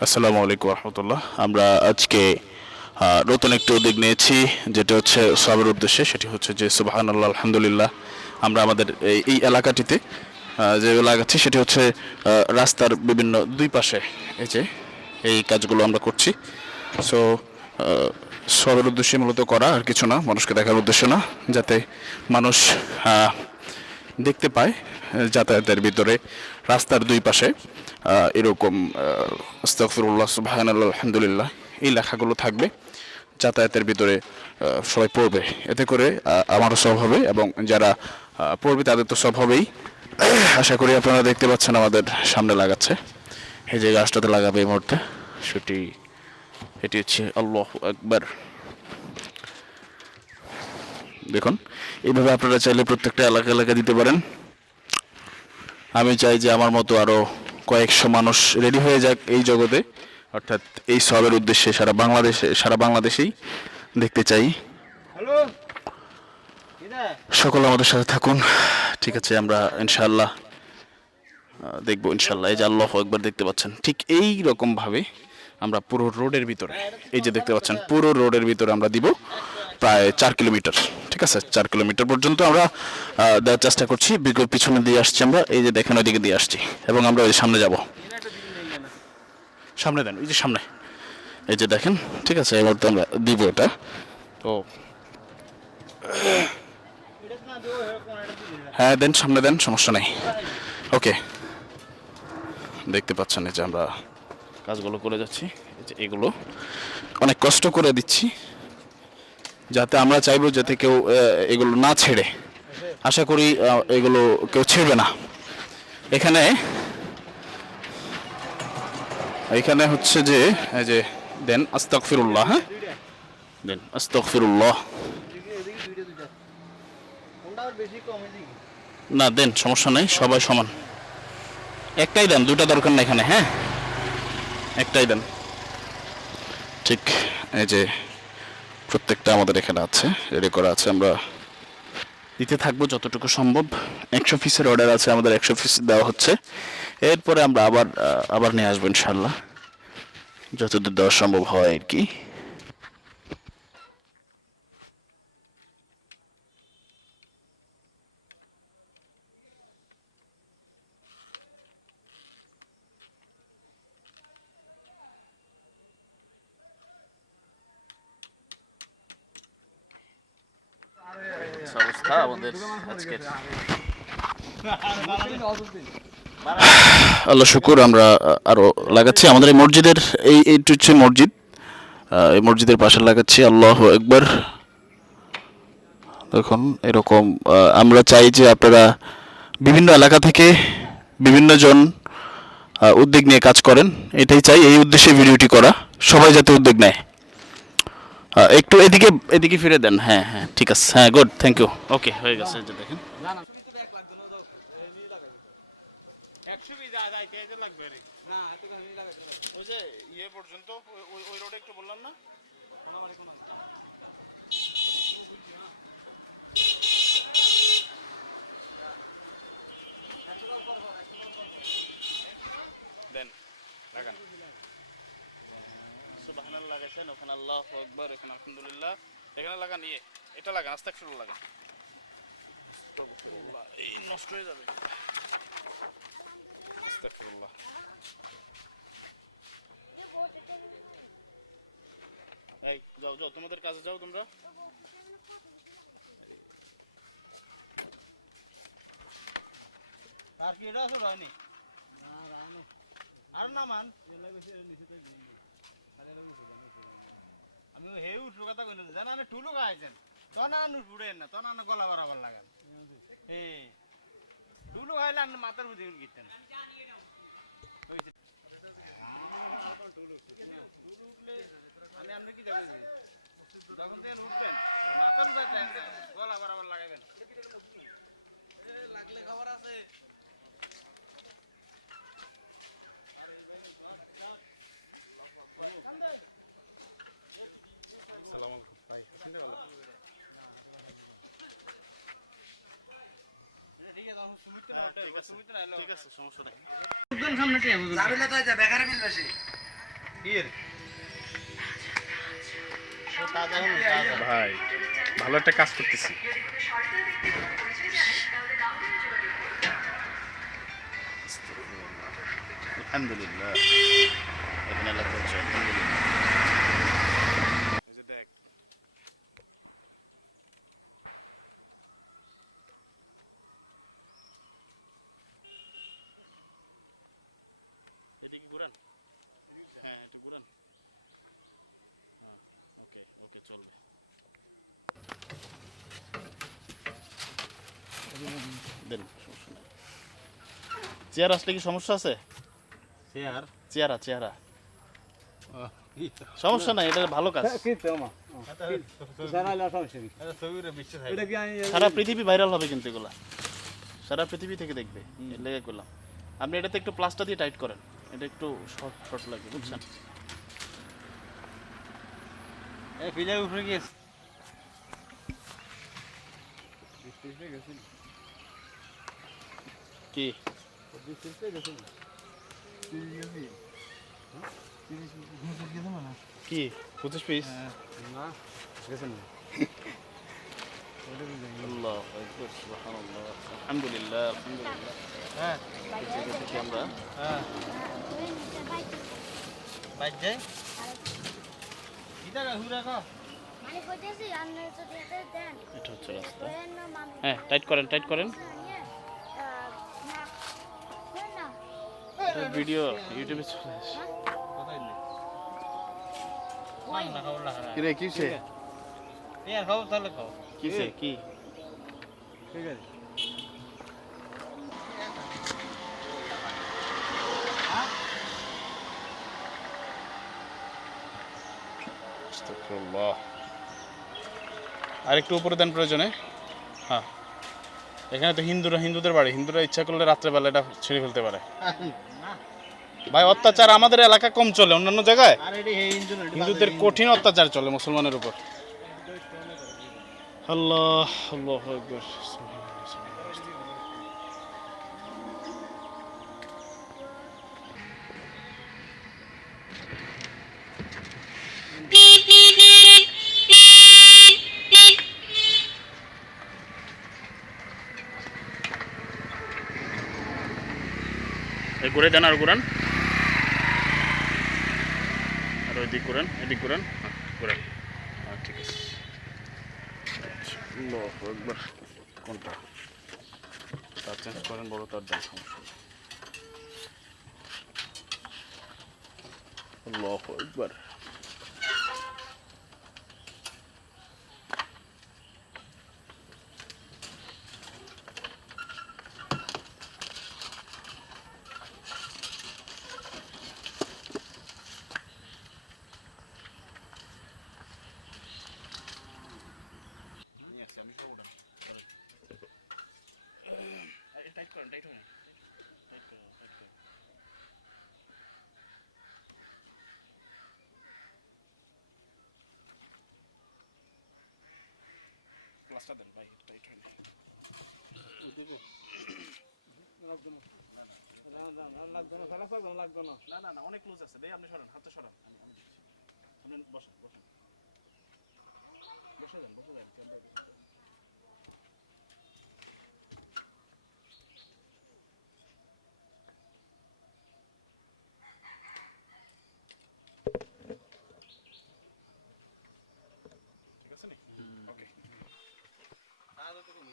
আসসালামু আলাইকুম রহমতুল্লাহ আমরা আজকে নতুন একটি উদ্যোগ নিয়েছি, যেটা হচ্ছে সবের উদ্দেশ্যে, সেটি হচ্ছে যে সুবাহান আল্লাহ আলহামদুলিল্লাহ, আমরা আমাদের এই- এলাকাটিতে যে লাগাচ্ছি সেটি হচ্ছে রাস্তার বিভিন্ন দুই পাশে এই যে, এই কাজগুলো আমরা করছি। সো সবের উদ্দেশ্যে মূলত করা আর কিছু না, মানুষকে দেখার উদ্দেশ্য না, যাতে মানুষ দেখতে পায় যাতায়াতের ভিতরে। রাস্তার দুই পাশে এরকম আস্তাফিরুল্লাহ সুবাহান আলহামদুলিল্লাহ, এই লেখাগুলো থাকবে। যাতায়াতের ভিতরে সবাই পড়বে। এতে করে আমারও সব হবে এবং যারা পড়বে তাদের তো সব হবেই। আশা করি আপনারা দেখতে পাচ্ছেন আমাদের সামনে লাগাচ্ছে। এই যে গাছটাতে লাগাবে এই মুহূর্তে, সেটি, এটি হচ্ছে আল্লাহ একবার দেখুন এইভাবে আপনারা চাইলে প্রত্যেকটা এলাকা এলাকা দিতে পারেন। আমি চাই যে আমার মতো আরও কয়েকশো মানুষ রেডি হয়ে যাক এই জগতে। অর্থাৎ এই সবের উদ্দেশ্যে সারা বাংলাদেশে সারা বাংলাদেশেই দেখতে চাই। সকল আমাদের সাথে থাকুন। ঠিক আছে আমরা ইনশাল্লাহ দেখব ইনশাল্লাহ এই যে আল্লাহ একবার দেখতে পাচ্ছেন ঠিক এই রকম ভাবে আমরা পুরো রোডের ভিতরে এই যে দেখতে পাচ্ছেন পুরো রোডের ভিতরে আমরা দিব প্রায় চার কিলোমিটার। ঠিক আছে, চার কিলোমিটার পর্যন্ত আমরা দেওয়ার চেষ্টা করছি। বিগত পিছনে দিয়ে আসছি আমরা, এই যে দেখেন ওইদিকে দিয়ে আসছি। এবং আমরা ওই সামনে যাব। সামনে দেন এই যে সামনে। এই যে দেখেন, ঠিক আছে, এবার তো আমরা দিব এটা। তো হ্যাঁ দেন, সামনে দেন, সমস্যা নেই। ওকে। দেখতে পাচ্ছেন, এই যে আমরা কাজগুলো করে যাচ্ছি। এই যে এগুলো। অনেক কষ্ট করে দিচ্ছি। যাতে আমরা চাইব যাতে কেউ এগুলো না ছেড়ে। আশা করি এগুলো কেউ ছেড়বে না। এখানে এখানে হচ্ছে যে, এই যে, দেন আস্তাগফিরুল্লাহ হ্যাঁ? দেন কম এদিকে না, দেন, সমস্যা নেই, সবাই সমান। একটাই দেন দুটা দরকার না এখানে হ্যাঁ? একটাই দেন। ঠিক, এই যে প্রত্যেকটা আমাদের এখানে আছে রেডি করা আছে, আমরা দিতে থাকব যতটুকু সম্ভব। একশো পিসের অর্ডার আছে, আমাদের একশো পিস দেওয়া হচ্ছে। এরপরে আমরা আবার আবার নিয়ে আসব ইনশাল্লাহ যতদূর দেওয়া সম্ভব হয় আর কি। আল্লাহ শুকুর আমরা আহ, আরও লাগাচ্ছি। আমাদের এই মসজিদের এই এইটি হচ্ছে মসজিদ। এই মসজিদের পাশে লাগাচ্ছি আল্লাহ একবার দেখুন এরকম আমরা চাই যে আপনারা বিভিন্ন এলাকা থেকে বিভিন্ন জন উদ্যোগ নিয়ে কাজ করেন। এটাই চাই এই উদ্দেশ্যে ভিডিওটি করা। সবাই যাতে উদ্যোগ নেয়। একটু এদিকে এদিকে ফিরে দেন। হ্যাঁ হ্যাঁ ঠিক আছে। হ্যাঁ গুড থ্যাংক ইউ ওকে হয়ে গেছে এই যে দেখেন। না বাহানার লাগাইছেন ওখানে আল্লাহ একবার এখানে আলহামদুলিল্লাহ। এখানে লাগান ইয়ে এটা লাগান আস্তে লাগান। এই নষ্ট হয়ে যাবে। যাও যাও তোমাদের কাছে যাও তোমরা। আর কি এটা আছে রানী? না আর মান আমি হে উঠল কথা কইলো জান আনে টুলু খাইছেন তনা নুট না তনা গলা বরাবর লাগান হে টুলু খাইলে আন মাথার বুঝি গিতেন হইছে। আমি আপনি কি যাবেন যখন দিন উঠবেন মাথার গলা বরাবর লাগাবেন। লাগলে খবর আছে। ভাই হ্যাঁ, ঠিক আছে। সমস্যা নেই। সামনে তো যা বেকারে। ভাই ভালো একটা কাজ করতেছি। আলহামদুলিল্লাহ। এখানে আল্লাহ বলছে আলহামদুলিল্লাহ এই যে দেখ। এদিকে ঘুরান। হ্যাঁ একটু ঘুরান। হ্যাঁ ওকে ওকে চলবে। দেন চেয়ার আসলে কি সমস্যা আছে? চেয়ার? চেয়ারা কি? সমস্যা নাই এটা ভালো কাজ। হয়। সারা পৃথিবী ভাইরাল হবে কিন্তু এগুলা। সারা পৃথিবী থেকে দেখবে লেগে করলাম। আপনি এটাতে একটু প্লাসটা দিয়ে টাইট করেন। এটা একটু শর্ট শর্ট লাগবে বুঝছেন? উপরে গিয়েছে। কি? কি? পঁচিশ পিস আল্লাহ আকবার সুবহানাল্লাহ আলহামদুলিল্লাহ আলহামদুলিল্লাহ। হ্যাঁ। আমরা। হ্যাঁ। বাইক যাই। মানে এটা হচ্ছে রাস্তা। না হ্যাঁ টাইট করেন টাইট করেন। না। না ভিডিও ইউটিউবে চলে আসে। কিরে কিসে এই আর তাহলে খাও কিসে কি? ঠিক আছে। আস্তাগফিরুল্লাহ। আর একটু উপরে দেন প্রয়োজনে। হ্যাঁ। এখানে তো হিন্দুরা হিন্দুদের বাড়ি। হিন্দুরা ইচ্ছা করলে রাত্রেবেলা এটা ছেড়ে ফেলতে পারে। ভাই, অত্যাচার আমাদের এলাকা কম চলে, অন্যান্য জায়গায়? হিন্দুদের কঠিন অত্যাচার চলে মুসলমানের উপর। ঘুরে দেন আর ঘুরান ওই দিক করেন এদিক করেন ঘুরান। হ্যাঁ ঠিক আছে। আল্লাহু আকবার কোনটা? তার চেঞ্জ করেন বড় তার দেন সমস্যা লহ একবার। নিয়ে আসছি আমি সব উঠান টাইট করেন টাইট হয় না টাইট করেন টাইট করেন প্লাসটা দেন ভাই টাইট হয় না না না না অনেক লুজ আছে দেই আপনি সরান হাতটা সরান আমি আমি দিচ্ছি আপনি বসেন বসেন Yo soy del Bozo del de